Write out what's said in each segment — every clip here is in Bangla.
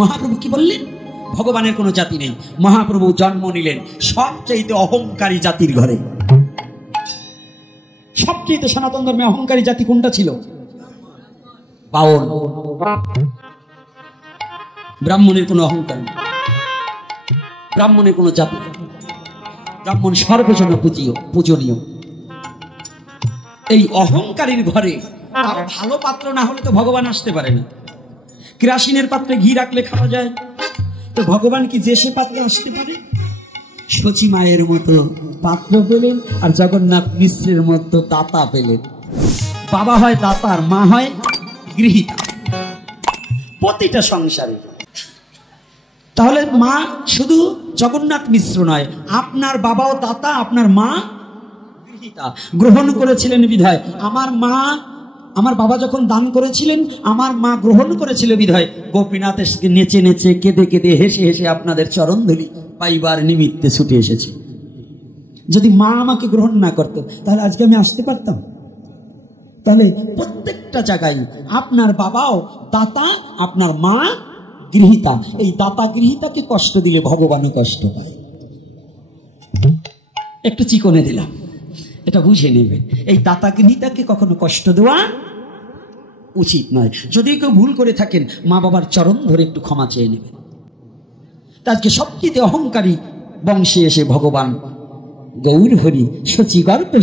মহাপ্রভু কি বললেন? ভগবানের কোনো জাতি নেই। মহাপ্রভু জন্ম নিলেন সবচেয়ে অহংকারী জাতির ঘরে। সবচেয়ে সনাতন ধর্মে অহংকারী জাতি কোনটা ছিল? বাউল। ব্রাহ্মণের কোনো অহংকার নেই, ব্রাহ্মণের কোনো জাতি, ব্রাহ্মণ সর্বজন পূজনীয়। এই অহংকারীর ঘরে ভালো পাত্র না হলে তো ভগবান আসতে পারে না। কেরাসিনের পাত্রে ঘি রাখলে খাওয়া যায়, তো ভগবান কি যে সে পাত্রে আসতে পারে? শচী মায়ের মতো পাত্র পেলেন আর জগন্নাথ মিশ্রের মতো দাতা পেলেন। বাবা হয় দাতার, মা হয় গৃহীতা প্রতিটা সংসারে। তাহলে মা শুধু জগন্নাথ মিশ্র নয়, আপনার বাবাও দাতা, আপনার মা গৃহীতা। গ্রহণ করেছিলেন বিধায় আমার বাবা যখন দান করেছিলেন, আমার মা গ্রহণ করেছিল বিধায় গোপীনাথ নেচে নেচে কেঁদে কেঁদে হেসে হেসে আপনাদের চরণধুলি পাইবার নিমিত্তে ছুটে এসেছে। যদি মা আমাকে গ্রহণ না করতো তাহলে আজকে আমি আসতে পারতাম? তাহলে প্রত্যেকটা জায়গায় আপনার বাবাও দাতা, আপনার মা গৃহীতা। এই দাতা গৃহীতাকে কষ্ট দিলে ভগবানও কষ্ট পায়। একটু চিকনে দিলাম, এটা বুঝে নেবেন। এই দাতা গৃহীতাকে কখনো কষ্ট দেওয়া উচিত নয়। যদি কেউ ভুল করে থাকেন, মা বাবার চরণ ধরে একটু ক্ষমা চেয়ে নেবেন। আজকে সবচেয়ে অহংকারী বংশে এসে ভগবান গৌর হরি শচী গর্ভে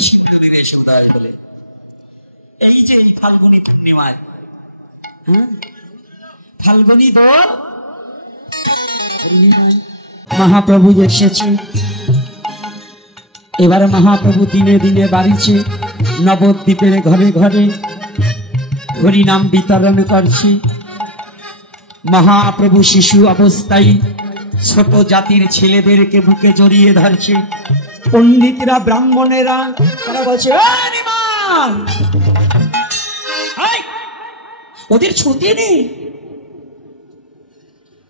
উদয় হলে, এই যে ফাল্গুনী পূর্ণিমায়, ফাল্গুনী দোল মহাপ্রভু এসেছে। এবার মহাপ্রভু দিনে দিনে বাড়িছে, নবদ্বীপের ঘরে ঘরে হরিনাম বিতরণ করছে। মহাপ্রভু শিশু অবস্থায় ছোট জাতির ছেলেদেরকে বুকে জড়িয়ে ধরছে। পণ্ডিতরা, ব্রাহ্মণেরা তারা বলছে, ওদের ছুটি নেই।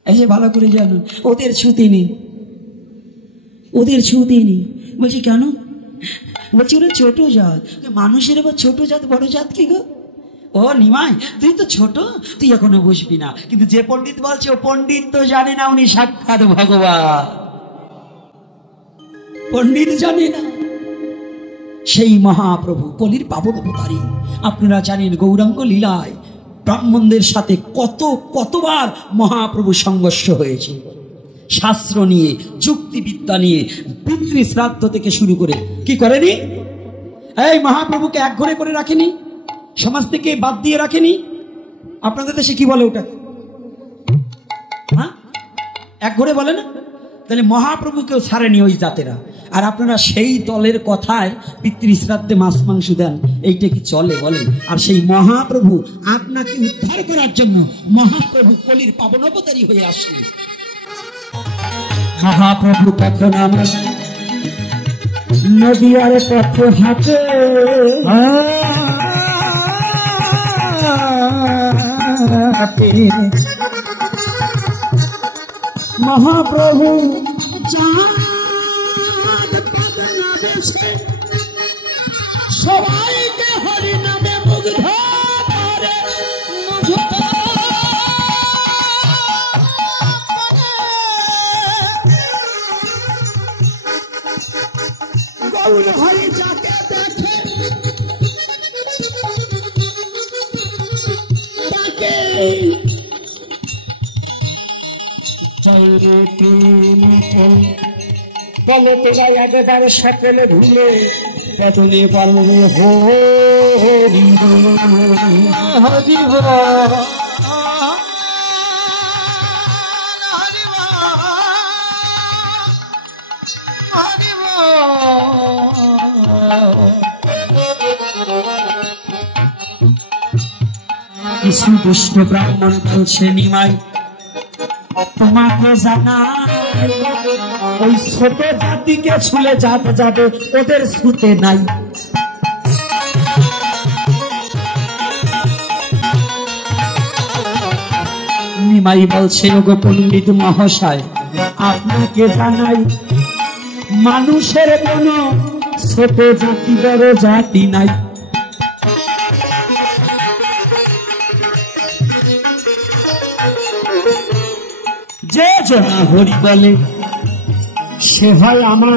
এই যে ভালো করে জানুন, ওদের ছুটি নেই, ওদের ছুটি নেই। বলছি কেন? বলছি ওরা ছোট জাত। মানুষের এবার ছোট জাত বড় জাত কি গো? ও নিমাই, তুই তো ছোট, তুই এখনো বুঝবি না। কিন্তু যে পণ্ডিত বলছে, ও পণ্ডিত তো জানে না উনি সাক্ষাৎ ভগবান। পণ্ডিত জানে না সেই মহাপ্রভু কলির পাবন অবতারী। আপনারা জানেন গৌরাঙ্গ লীলায় ব্রাহ্মণদের সাথে কতবার মহাপ্রভু সংঘর্ষ হয়েছে। শাস্ত্র নিয়ে, যুক্তিবিদ্যা নিয়ে, পিতৃ শ্রাদ্ধ থেকে শুরু করে কি করেনি? এই মহাপ্রভুকে এক ঘরে করে রাখেনি, সমাজ থেকে বাদ দিয়ে রাখেনি। আপনাদের দেশে কি বলে ওটা? হ্যাঁ, এক ঘরে বলে না? তাহলে মহাপ্রভুকেও ছাড়েনি ওই জাতেরা। আর আপনারা সেই দলের কথায় পিতৃ শ্রাদ্ধে মাছ মাংস দেন, এইটা কি চলে বলেন? আর সেই মহাপ্রভু আপনাকে উদ্ধার করার জন্য মহাপ্রভু কলির পাবন অবতারী হয়ে আসলেন। মহাপ্রভু তখন আমার নদীয়ার পথে হাঁটে, মহাপ্রভু সবাইকে হরি নামে মুগ্ধ করে, গৌর হরি যাকে দেখে তাকে বলে তোরা একবার সকলে ভুলে বদলে বলবে হরি হরি কিছু দুষ্ট ব্রাহ্মণ বলছে, নিমাই তোমাকে জানা ওই ছোট জাতিকে ছুলে জাত যাবে, ওদের ছুতে নাই। নিমাই বলছে, ওগো পণ্ডিত মহাশয়, আপনাকে জানাই মানুষের কোনো ছোট জাতি বড় জাতি নাই। যে জনা হরি বলে সে হয় আমার।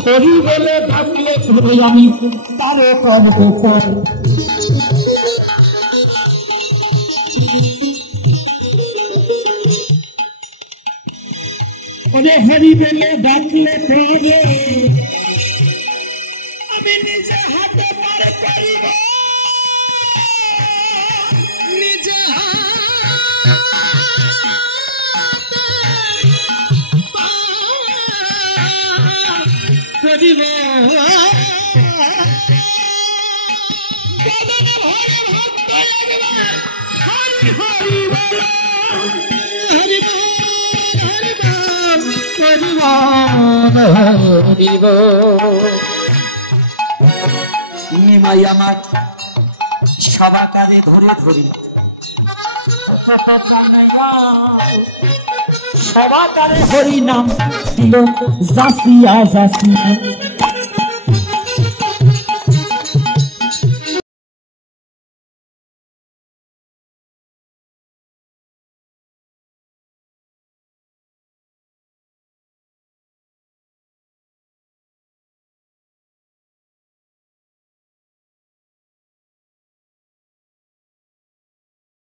হরি বলে ডাকলে ধরে আমি তারে করব পর। ওরে হরি বলে ডাকলে ধরে আমি নিজে হাতে পার করিব, নিজে করিব। নিমাই আমার সবাকারে ধরে ধরি, সবাকারে হরি নাম দিল জাসিয়া জাসিয়া।